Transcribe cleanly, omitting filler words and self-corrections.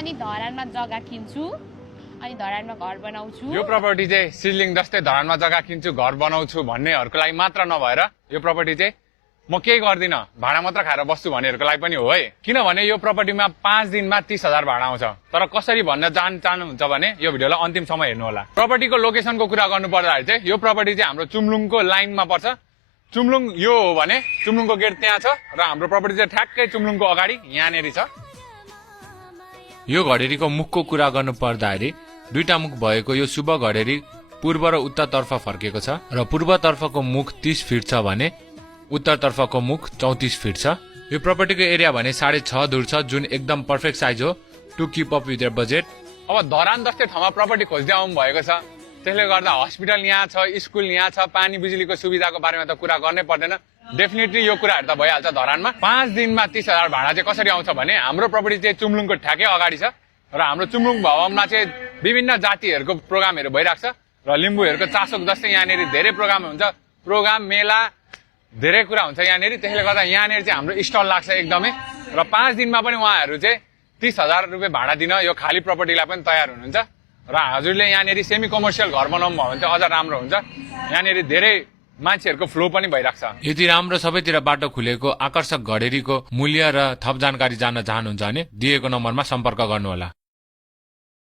पनि धरानमा जग्गा किन्छु अनि धरानमा घर बनाउँछु। यो प्रपर्टी चाहिँ सिलिङ जस्तै धरानमा जग्गा किन्छु घर बनाउँछु भन्नेहरूको लागि मात्र नभएर यो प्रपर्टी चाहिँ म केही गर्दिन भाडा मात्र खाएर बस्छु भन्नेहरूको लागि पनि हो है। किनभने यो प्रपर्टीमा 5 दिनमा 30,000 भाडा आउँछ। तर कसरी भन्न चाहनुहुन्छ भने यो भिडियोलाई अन्तिमसम्म हेर्नु होला। प्रपर्टीको लोकेसनको कुरा गर्नु पर्दाखेरि चाहिँ यो प्रपर्टी चाहिँ हाम्रो चुम्लुङको लाइनमा पर्छ। चुम्लुङ यो हो भने चुम्लुङको गेट त्यहाँ छ र हाम्रो प्रपर्टी चाहिँ ठ्याक्कै चुम्लुङको अगाडि यहाँनेरि छ। यो घडेरीको मुखको कुरा गर्नु पर्दाखेरि दुईटा मुख भएको यो शुभ घडेरी पूर्व र उत्तरतर्फ फर्केको छ र पूर्वतर्फको मुख 30 फिट छ भने उत्तरतर्फको मुख 34 फिट छ। यो प्रपर्टीको एरिया भने 6.5 दूर छ जुन एकदम पर्फेक्ट साइज हो to keep up with your budget. अब धरान जस्तै ठाउँमा प्रपर्टी खोज्दै आउनु भएको छ। त्यसले गर्दा हस्पिटल यहाँ छ, स्कुल यहाँ छ, पानी बिजुलीको सुविधाको बारेमा त कुरा गर्नै पर्दैन। डेफिनेटली यो कुराहरू त भइहाल्छ धरानमा। 5 दिनमा 30,000 भाडा चाहिँ कसरी आउँछ भने हाम्रो प्रपर्टी चाहिँ चुम्लुङको ठ्याकै अगाडि छ र हाम्रो चुम्लुङ भवनमा चाहिँ विभिन्न जातिहरूको प्रोग्रामहरू भइरहेको छ र लिम्बूहरूको चासोक जस्तै यहाँनिर धेरै प्रोग्राम हुन्छ। प्रोग्राम मेला धेरै कुरा हुन्छ यहाँनिर। त्यसले गर्दा यहाँनिर चाहिँ हाम्रो स्टल लाग्छ एकदमै र 5 दिनमा पनि उहाँहरू चाहिँ 30,000 रुपियाँ भाडा दिन यो खाली प्रपर्टीलाई पनि तयार हुनुहुन्छ र हजुरले यहाँनिर सेमी कमर्सियल घर बनाउनु भयो भने चाहिँ अझ राम्रो हुन्छ। यहाँनिर धेरै मान्छेहरूको फ्लो पनि भइरहेको छ। यदि राम्रो सबैतिर बाटो खुलेको आकर्षक घडेरीको मूल्य र थप जानकारी जान्न चाहनुहुन्छ भने दिएको नम्बरमा सम्पर्क गर्नुहोला।